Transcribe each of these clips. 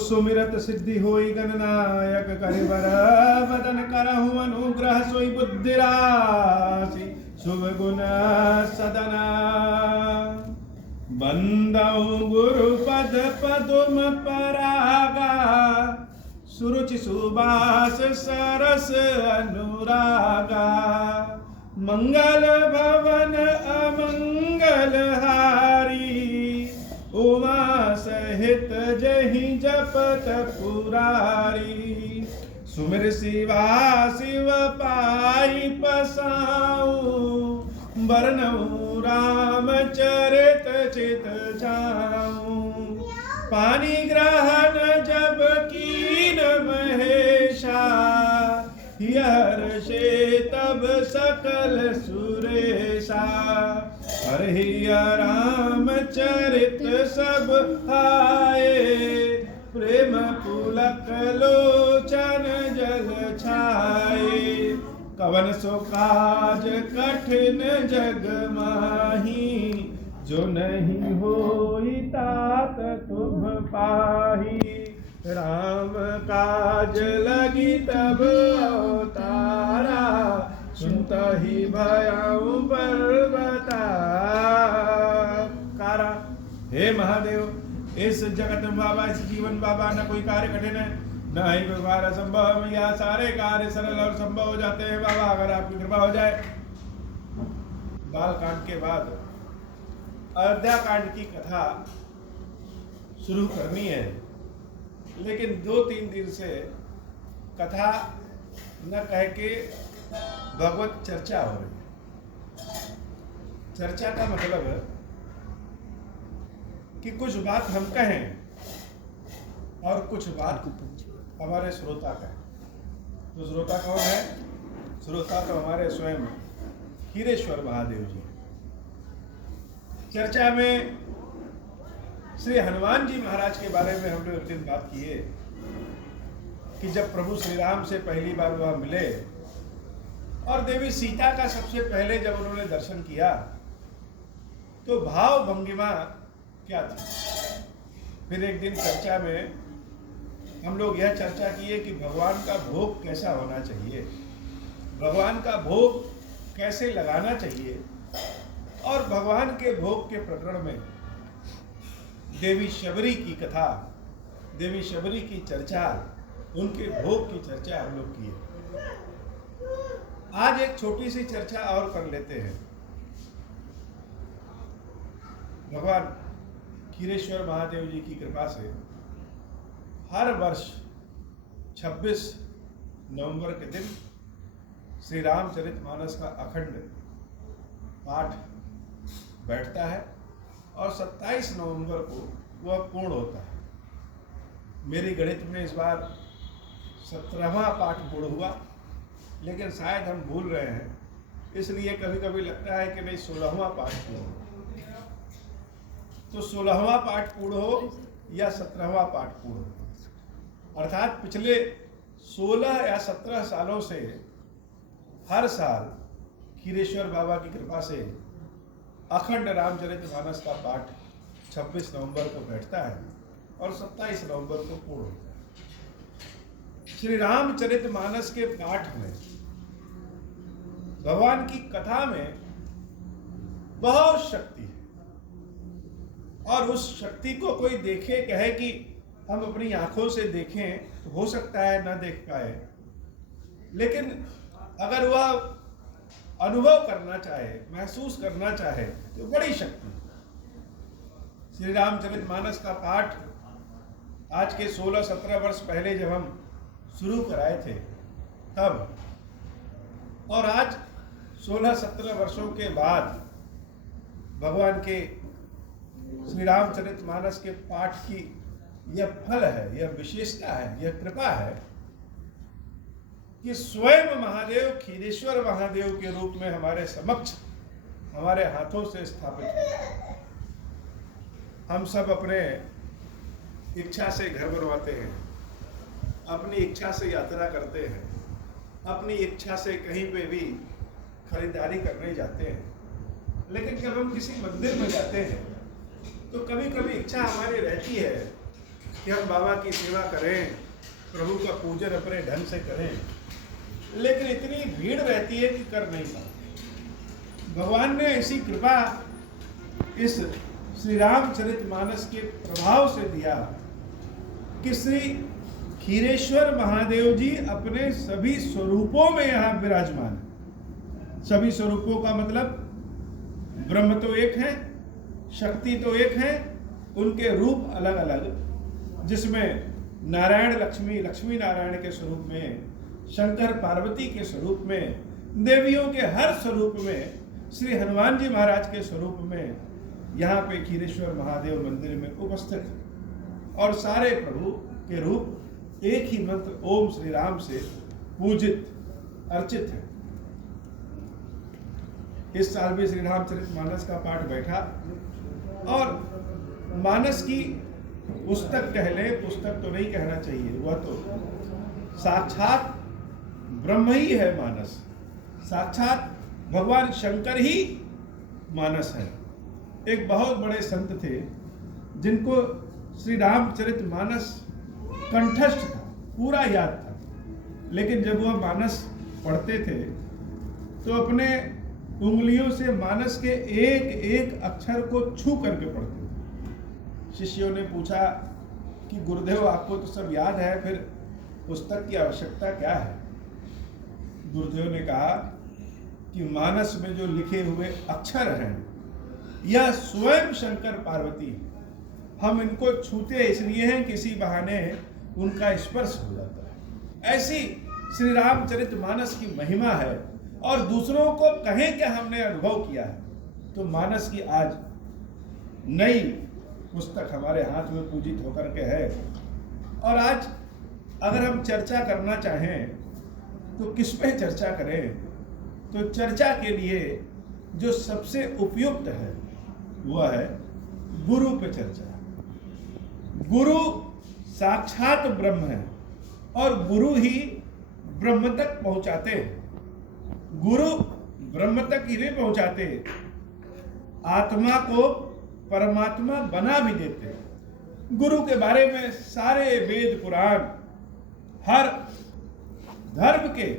सुमिरत सिद्धि होई गणनायक करिबर बदन करहु अनुग्रह सोई बुद्धि राशि शुभ गुण सदना बंदऊ गुरु पद पदुम परागा सुरुचि सुबास सरस अनुरागा मंगल भवन अमंगल हारी उमा सहित जहि जपत पुरारी सुमिर शिवा शिव पाई पसाऊं बरनऊं रामचरित चित जाऊं पानी ग्रहण जब कीन महेशा हर्षे तब सकल सुरेशा हरि रामचरित सब आए प्रेम पुलक लोचन जग छाए कवन सो काज कठिन जग माही जो नहीं होई तात तुम पाही राम काज लगी तब अवतारा सुनता ही भयाऊं पर्वतारा। हे महादेव इस जगत में बाबा इस जीवन बाबा न कोई कार्य कठिन है न ही व्यवहार असंभव या सारे कार्य सरल और संभव हो जाते हैं बाबा अगर आपकी कृपा हो जाए। बाल कांड के बाद अयोध्या कांड की कथा शुरू करनी है लेकिन 2-3 दिन से कथा न कह के भगवत चर्चा हो रही है। चर्चा का मतलब है कि कुछ बात हम कहें और कुछ बात हमारे श्रोता कहें। तो श्रोता कौन है? श्रोता तो हमारे स्वयं खीरेश्वर महादेव जी। चर्चा में श्री हनुमान जी महाराज के बारे में हमने एक दिन बात की है कि जब प्रभु श्री राम से पहली बार वह मिले और देवी सीता का सबसे पहले जब उन्होंने दर्शन किया तो भाव भंगिमा क्या थी। फिर एक दिन चर्चा में हम लोग यह चर्चा किए कि भगवान का भोग कैसा होना चाहिए, भगवान का भोग कैसे लगाना चाहिए और भगवान के भोग के प्रकरण में देवी शबरी की कथा, देवी शबरी की चर्चा, उनके भोग की चर्चा हम लोग की है। आज एक छोटी सी चर्चा और कर लेते हैं। भगवान खीरेश्वर महादेव जी की कृपा से हर वर्ष 26 नवंबर के दिन श्री रामचरितमानस का अखंड पाठ बैठता है और 27 नवंबर को वह पूर्ण होता है। मेरी गणित में इस बार 17वां पाठ पूर्ण हुआ लेकिन शायद हम भूल रहे हैं इसलिए कभी कभी लगता है कि नहीं 16वां पाठ पूर्ण हो। तो 16वां पाठ पूर्ण हो या 17वां पाठ पूर्ण हो, अर्थात पिछले 16 या 17 सालों से हर साल खीरेश्वर बाबा की कृपा से अखंड रामचरितमानस का पाठ 26 नवंबर को बैठता है और 27 नवंबर को पूर्ण होता है। श्री रामचरितमानस के पाठ में भगवान की कथा में बहुत शक्ति है और उस शक्ति को कोई देखे कहे कि हम अपनी आंखों से देखें तो हो सकता है न देख पाए, लेकिन अगर वह अनुभव करना चाहे, महसूस करना चाहे तो बड़ी शक्ति। श्री रामचरितमानस का पाठ आज के 16-17 वर्ष पहले जब हम शुरू कराए थे तब, और आज 16-17 वर्षों के बाद भगवान के श्री रामचरितमानस के पाठ की यह फल है, यह विशेषता है, यह कृपा है कि स्वयं महादेव खीरेश्वर महादेव के रूप में हमारे समक्ष हमारे हाथों से स्थापित है। हम सब अपने इच्छा से घर बनवाते हैं, अपनी इच्छा से यात्रा करते हैं, अपनी इच्छा से कहीं पे भी खरीदारी करने जाते हैं, लेकिन जब हम किसी मंदिर में जाते हैं तो कभी कभी इच्छा हमारी रहती है कि हम बाबा की सेवा करें, प्रभु का पूजन अपने ढंग से करें, लेकिन इतनी भीड़ रहती है कि कर नहीं पाते। भगवान ने ऐसी कृपा इस श्री रामचरितमानस के प्रभाव से दिया कि श्री खीरेश्वर महादेव जी अपने सभी स्वरूपों में यहाँ विराजमान है। सभी स्वरूपों का मतलब ब्रह्म तो एक है, शक्ति तो एक है, उनके रूप अलग अलग, जिसमें नारायण लक्ष्मी, लक्ष्मी नारायण के स्वरूप में, शंकर पार्वती के स्वरूप में, देवियों के हर स्वरूप में, श्री हनुमान जी महाराज के स्वरूप में यहाँ पे खीरेश्वर महादेव मंदिर में उपस्थित है। और सारे प्रभु के रूप एक ही मंत्र ओम श्री राम से पूजित अर्चित है। इस साल भी श्री रामचरितमानस का पाठ बैठा और मानस की पुस्तक कह ले, पुस्तक तो नहीं कहना चाहिए, वह तो साक्षात ब्रह्म ही है मानस, साक्षात भगवान शंकर ही मानस है। एक बहुत बड़े संत थे जिनको श्री रामचरितमानस कंठस्थ था, पूरा याद था, लेकिन जब वह मानस पढ़ते थे तो अपने उंगलियों से मानस के एक एक अक्षर को छू करके पढ़ते थे। शिष्यों ने पूछा कि गुरुदेव आपको तो सब याद है, फिर पुस्तक की आवश्यकता क्या है? गुरुदेव ने कहा कि मानस में जो लिखे हुए अक्षर हैं यह स्वयं शंकर पार्वती, हम इनको छूते इसलिए हैं किसी बहाने उनका स्पर्श हो जाता है। ऐसी श्री रामचरितमानस की महिमा है और दूसरों को कहें क्या हमने अनुभव किया है। तो मानस की आज नई पुस्तक हमारे हाथ में पूजित होकर के है। और आज अगर हम चर्चा करना चाहें तो किस पे चर्चा करें? तो चर्चा के लिए जो सबसे उपयुक्त है वह है गुरु पे चर्चा। गुरु साक्षात ब्रह्म है और गुरु ही ब्रह्म तक पहुंचाते हैं। गुरु ब्रह्म तक ही नहीं पहुंचाते, आत्मा को परमात्मा बना भी देते हैं। गुरु के बारे में सारे वेद पुराण हर धर्म के,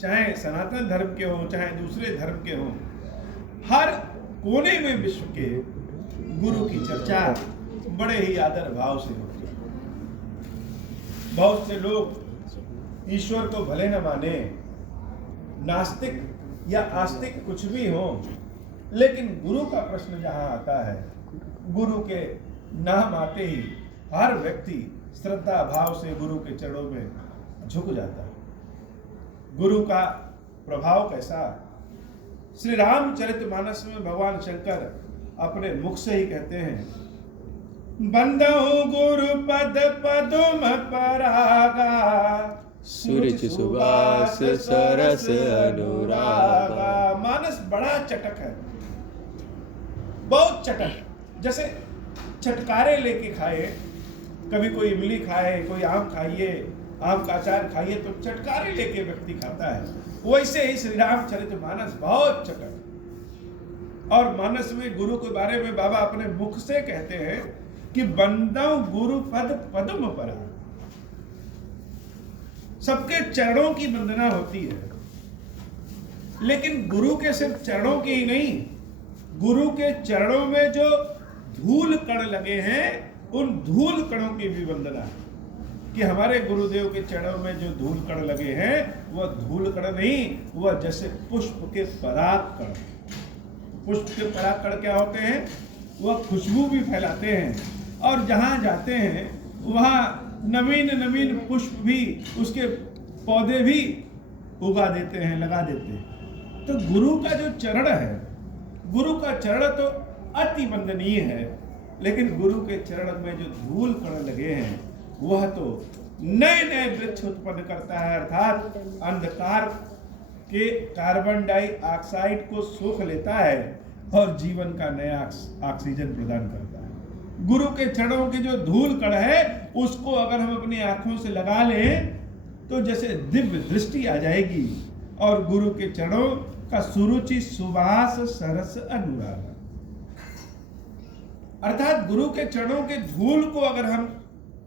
चाहे सनातन धर्म के हो चाहे दूसरे धर्म के हो, हर कोने में विश्व के गुरु की चर्चा बड़े ही आदर भाव से होती है। बहुत से लोग ईश्वर को भले न माने, नास्तिक या आस्तिक कुछ भी हो, लेकिन गुरु का प्रश्न जहां आता है, गुरु के नाम आते ही हर व्यक्ति श्रद्धा भाव से गुरु के चरणों में झुक जाता है। गुरु का प्रभाव कैसा? श्री रामचरितमानस में भगवान शंकर अपने मुख से ही कहते हैं, बंदहु गुरु पद पदुम परागा, सुरुचि सुवास सरस अनुरागा। मानस बड़ा चटक है, बहुत चटक, जैसे चटकारे लेके खाए, कभी कोई इमली खाए, कोई आम खाइए, आम का अचार खाइए तो चटकारे लेके व्यक्ति खाता है, वैसे ही श्री रामचरितमानस बहुत चटक। और मानस में गुरु के बारे में बाबा अपने मुख से कहते हैं कि बंदौ गुरु पद पद्म परा। सबके चरणों की वंदना होती है, लेकिन गुरु के सिर्फ चरणों की ही नहीं, गुरु के चरणों में जो धूल कण लगे हैं उन धूल कणों की भी वंदना है। कि हमारे गुरुदेव के चरणों में जो धूल कण लगे हैं वह धूल कण नहीं, वह जैसे पुष्प के पराग कण। पुष्प के पराग कण क्या होते हैं? वह खुशबू भी फैलाते हैं और जहाँ जाते हैं वहाँ नवीन नवीन पुष्प भी, उसके पौधे भी उगा देते हैं, लगा देते हैं। तो गुरु का जो चरण है, गुरु का चरण तो अति वंदनीय है, लेकिन गुरु के चरण में जो धूल कण लगे हैं वह तो नए नए वृक्ष उत्पन्न करता है, अर्थात अंधकार के कार्बन डाइऑक्साइड को सोख लेता है और जीवन का नया ऑक्सीजन प्रदान करता है। गुरु के चरणों की जो धूल कण है उसको अगर हम अपनी आंखों से लगा लें तो जैसे दिव्य दृष्टि आ जाएगी और गुरु के चरणों का सुरुचि सुवास सरस अनुराग। अर्थात गुरु के चरणों के धूल को अगर हम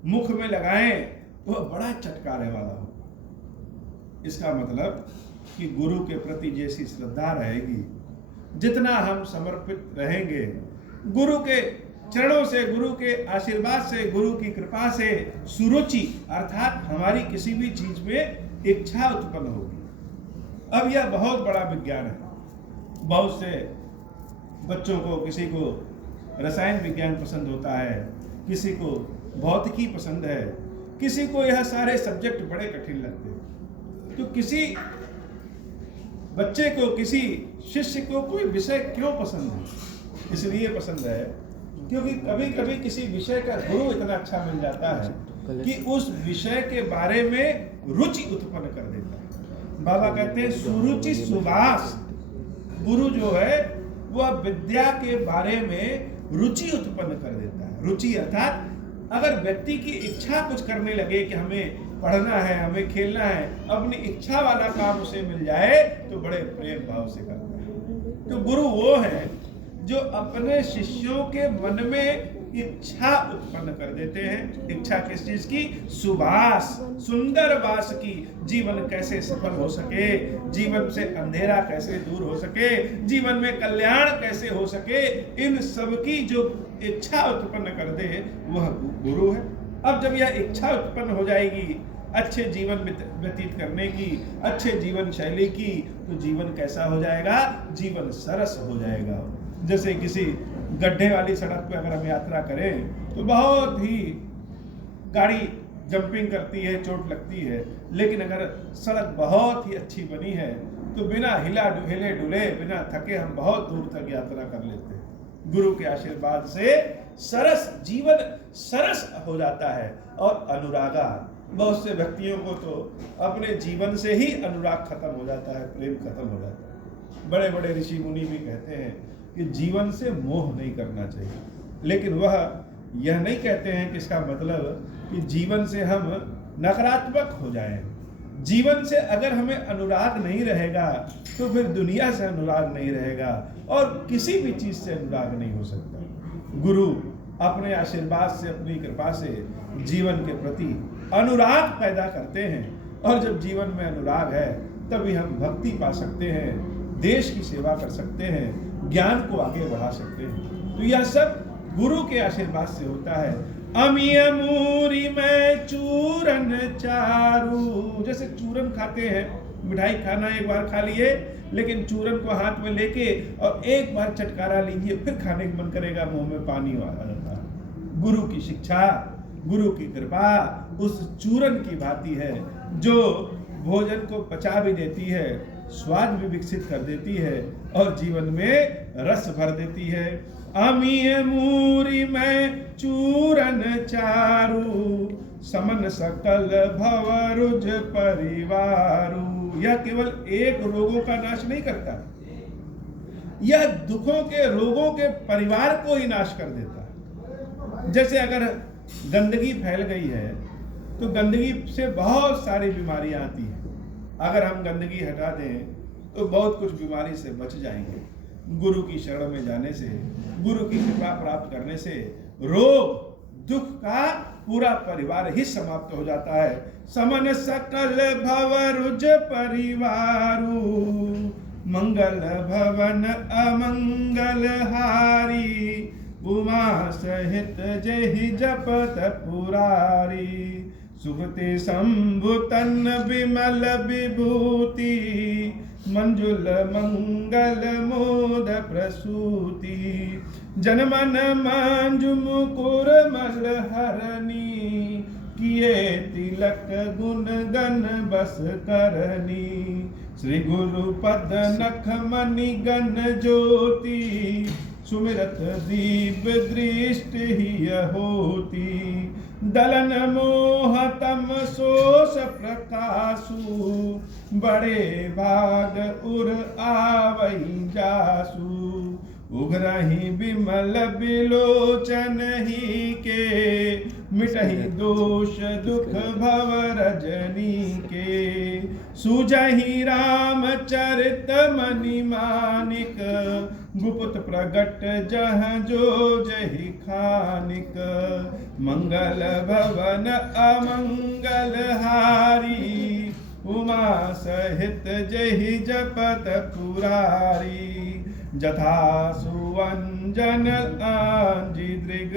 मुख में लगाएं वह बड़ा चटकारे वाला हो। इसका मतलब कि गुरु के प्रति जैसी श्रद्धा रहेगी, जितना हम समर्पित रहेंगे, गुरु के चरणों से, गुरु के आशीर्वाद से, गुरु की कृपा से सुरुचि अर्थात हमारी किसी भी चीज में इच्छा उत्पन्न होगी। अब यह बहुत बड़ा विज्ञान है। बहुत से बच्चों को, किसी को रसायन विज्ञान पसंद होता है, किसी को भौतिकी पसंद है, किसी को यह सारे सब्जेक्ट बड़े कठिन लगते हैं। तो किसी बच्चे को, किसी शिष्य को कोई विषय क्यों पसंद है? इसलिए पसंद है क्योंकि कभी कभी किसी विषय का गुरु इतना अच्छा मिल जाता है कि उस विषय के बारे में रुचि उत्पन्न कर देता है। बाबा कहते हैं सुरुचि सुवास। गुरु जो है वह विद्या के बारे में रुचि उत्पन्न कर देता है। रुचि अर्थात अगर व्यक्ति की इच्छा कुछ करने लगे कि हमें पढ़ना है, हमें खेलना है, अपनी इच्छा वाला काम उसे मिल जाए तो बड़े प्रेम भाव से करता है। तो गुरु वो है जो अपने शिष्यों के मन में इच्छा उत्पन्न कर देते हैं। इच्छा किस चीज की? सुबास, सुंदर बास की। जीवन कैसे सफल हो सके, जीवन से अंधेरा कैसे दूर हो सके, जीवन में कल्याण कैसे हो सके, इन सब की जो इच्छा उत्पन्न कर दे वह गुरु है। अब जब यह इच्छा उत्पन्न हो जाएगी अच्छे जीवन व्यतीत करने की, अच्छे जीवन शैली की, तो जीवन कैसा हो जाएगा? जीवन सरस हो जाएगा। जैसे किसी गड्ढे वाली सड़क पे अगर हम यात्रा करें तो बहुत ही गाड़ी जंपिंग करती है, चोट लगती है, लेकिन अगर सड़क बहुत ही अच्छी बनी है तो बिना हिले डुले, बिना थके हम बहुत दूर तक यात्रा कर लेते हैं। गुरु के आशीर्वाद से सरस जीवन सरस हो जाता है। और अनुरागा, बहुत से व्यक्तियों को तो अपने जीवन से ही अनुराग खत्म हो जाता है, प्रेम खत्म हो जाता है। बड़े बड़े ऋषि मुनि भी कहते हैं कि जीवन से मोह नहीं करना चाहिए, लेकिन वह यह नहीं कहते हैं कि इसका मतलब कि जीवन से हम नकारात्मक हो जाएं। जीवन से अगर हमें अनुराग नहीं रहेगा तो फिर दुनिया से अनुराग नहीं रहेगा और किसी भी चीज से अनुराग नहीं हो सकता। गुरु अपने आशीर्वाद से, अपनी कृपा से जीवन के प्रति अनुराग पैदा करते हैं, और जब जीवन में अनुराग है तभी हम भक्ति पा सकते हैं, देश की सेवा कर सकते हैं, ज्ञान को आगे बढ़ा सकते हैं। तो यह सब गुरु के आशीर्वाद से होता है। अमिय मूरी में चूरन चारू, जैसे चूरन खाते हैं, मिठाई खाना एक बार खा लिए, लेकिन चूरन को हाथ में लेके और एक बार चटकारा लीजिए, फिर खाने का मन करेगा, मुंह में पानी आ जाता है। गुरु की शिक्षा, गुरु की कृपा उस चूरन की भांति है जो भोजन को पचा भी देती है, स्वाद भी विकसित कर देती है और जीवन में रस भर देती है। अमीय मूरी में चूरन चारू, समन सकल भवरुज परिवारू। यह केवल एक रोगों का नाश नहीं करता, यह दुखों के, रोगों के परिवार को ही नाश कर देता है। जैसे अगर गंदगी फैल गई है तो गंदगी से बहुत सारी बीमारियां आती हैं। अगर हम गंदगी हटा दें तो बहुत कुछ बीमारी से बच जाएंगे। गुरु की शरण में जाने से, गुरु की कृपा प्राप्त करने से रोग दुख का पूरा परिवार ही समाप्त हो जाता है। समन सकल भवरुज परिवारू, मंगल भवन अमंगल हारी, उमा सहित जहि जपत पुरारी, सुगति शंभुतन विमल विभूति, मंजुल मंगल मोद प्रसूति, जनमन मंजु मुकुर मल हरनी, किए तिलक गुण गण बस करनी, श्री गुरु पद नख मणि गण ज्योति, सुमिरत दीप दृष्टि ही होती, दलन मोह तम सोष प्रकाशु, बड़े भाग उर आवई जासु, उग्रहि विमल बिलोचन ही के, मिटहि दोष दुख भव रजनी के, सुजहि राम चरित मणि मानिक, गुप्त प्रगट जह जो जहि खानिक मंगल भवन अमंगल हारी उमा सहित जहि जपत पुरारी जथा सुवंजन आंजी दृग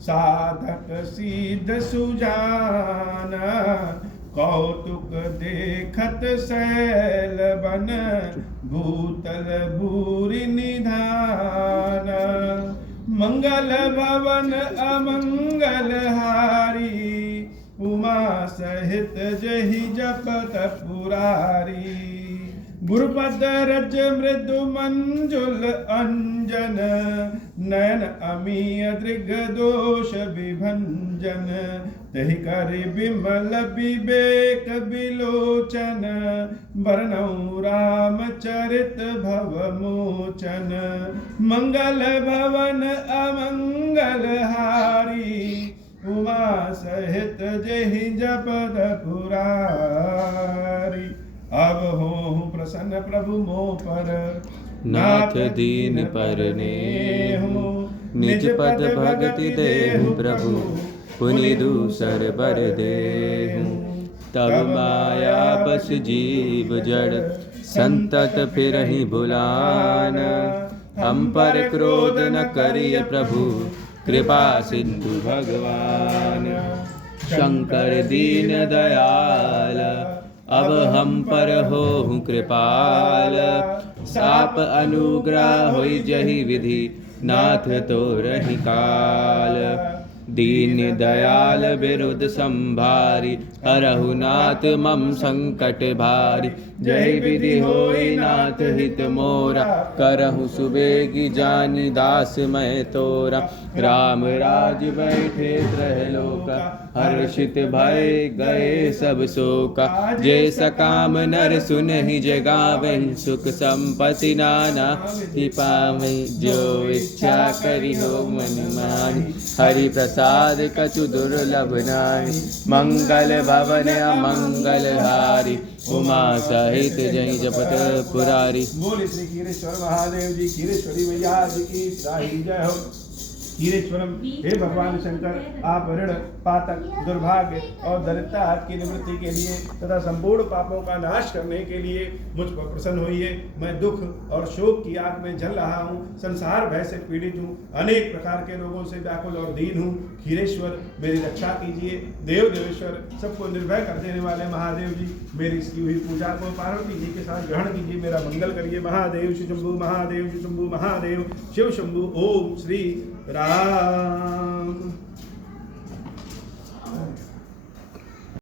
साधक सिद्ध सुजान कौतुक देखत शैल बन भूतल भूरि निधान मंगल भवन अमंगल हारी उमा सहित जहि जपत पुरारी गुरुपद रज मृदु मंजुल अंजन नयन अमीय दृग दोष विभंजन तहि करि विमल विवेक विलोचन वर्णौ रामचरित भव मोचन मंगल भवन अमंगल हारी उमा सहित जहि जपद पुरारी। अब हो प्रसन्न प्रभु मोह पर नाथ दीन पर नेहु निज पद भगति देहु प्रभु पुनि दूसर बर देहु। तब माया बस जीव जड़ संतत फिरहि बुलान हम पर क्रोध न करिय प्रभु कृपा सिंधु भगवान। शंकर दीन दयाल अब हम पर होहु कृपाल साप अनुग्रह होई जहि विधि नाथ तो रहि काल। दीन दयाल विरुद्ध संभारी हरहु नाथ मम संकट भारी। जय विधि होई नाथ हित मोरा करहु सुबेगी जानी दास मैं तोरा। राम राज बैठे त्रैलोका हर्षित भय गए सब शोका। जय सकाम नर सुनहि जगावहि सुख संपत्ति नाना पावै जो इच्छा करि हो मन माहि। हरि प्रसाद कछु दुर्लभ नाहि मंगल भवन अमंगल हारी उमा सहित जय जपत पुरारी। बोले श्री खीरेश्वर महादेव जी खीरेश्वरी मैया जी की साही जय हो। खीरेश्वरम हे भगवान शंकर आप ऋण पातक दुर्भाग्य और दरिद्रता की निवृत्ति के लिए तथा संपूर्ण पापों का नाश करने के लिए मुझ पर प्रसन्न होइए। मैं दुख और शोक की आग में जल रहा हूँ, संसार भय से पीड़ित हूँ, अनेक प्रकार के रोगों से व्याकुल और दीन हूँ। खीरेश्वर मेरी रक्षा कीजिए। देव देवेश्वर सबको निर्भय कर देने वाले महादेव जी मेरी इसकी हुई पूजा को पार्वती जी के साथ ग्रहण कीजिए, मेरा मंगल करिए। महादेव शिव शंभु महादेव शिव शंभु महादेव शिव शंभु। ओम श्री राम।